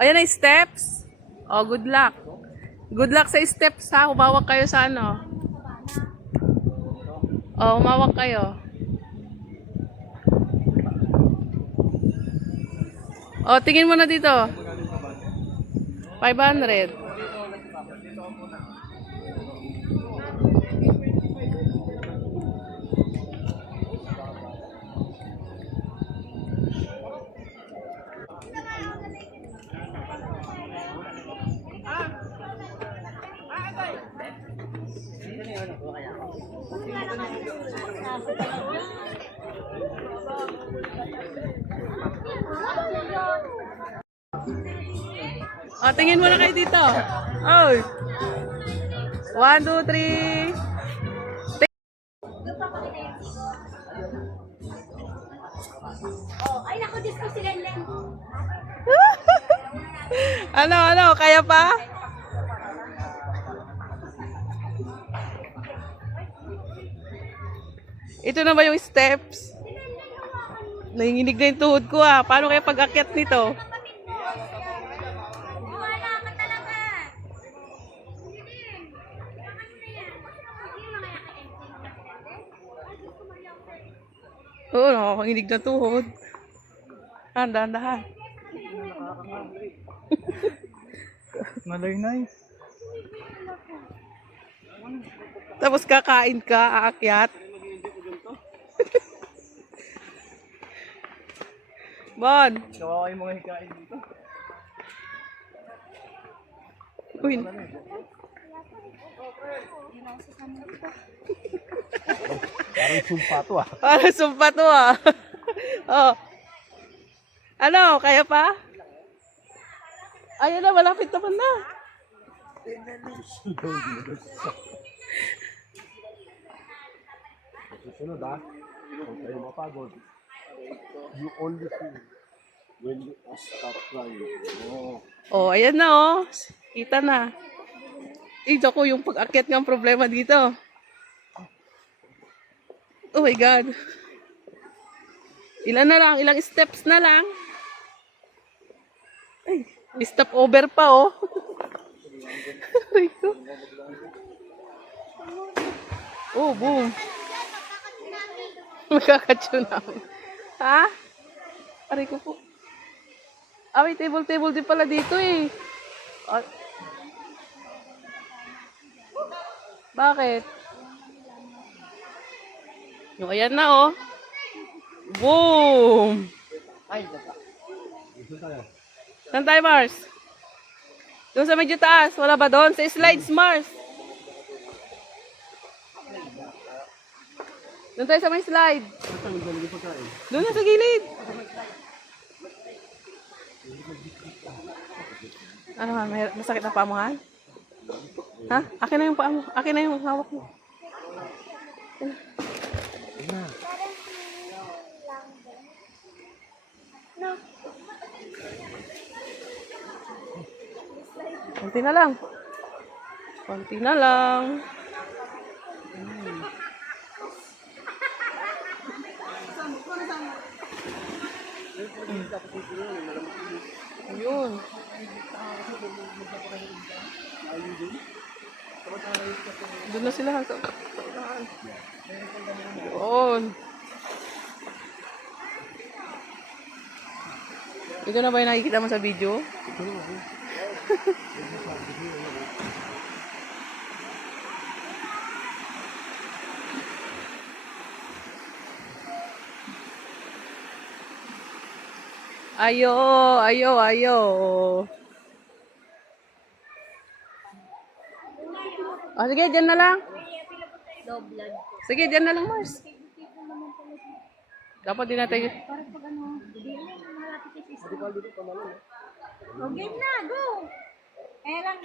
Ayan na steps. Oh, good luck. Good luck sa steps ha. Umawak kayo sa ano. Oh, umawak kayo. Oh, tingin mo na dito. 500. Oh, tingin mo na kayo dito. Oh. 1, 2, 3. Ay, naku, Diyos ko si Lenlen. Ano, kaya pa? Ito na ba yung steps? Nanginginig na yung tuhod ko ah. Paano kaya pag-akyat nito? Wala ka talaga. Oo, nakakanginig na tuhod. Dahan-dahan. Malay-nay. Tapos kakain ka, aakyat. Bon. Kawawa yung mga hikain dito. Uy. Parang sumpa to ah. Parang sumpa to ah. Oh. Ano, kaya pa? Ayun na, malapit naman na. Susunod ah. Kung tayo mapagod. You only feel when you stop crying. Oh. Oh, ayan na oh. Kita na. Ito ko yung pag-akyat ng problema dito. Oh my God. Ilan na lang? Ilang steps na lang? Ay, stop over pa oh. Aray ko. Oh, boom. Magkakatsunami. Ha? Aray ko po. Ah, may table din pala dito eh. Ah. Bakit? Yung ayan na oh. Boom! Saan tayo, Mars? Doon sa medyo taas. Wala ba doon? Sa slides, Mars. Doon tayo sa may slide. Doon na sa gilid. Ano ha? Masakit na pamuhan? Ha? Akin na yung paa mo. Akin na yung hawak mo. Konti na lang. Konti na lang. Ayun. Doon na sila sa unahan. Doon. Ito na ba yung nakikita mo sa video? Ayo. Oh, sige, dyan na lang. Sige, dyan na lang, Mars. Dapat din natin. O, game na, go! Kaya lang,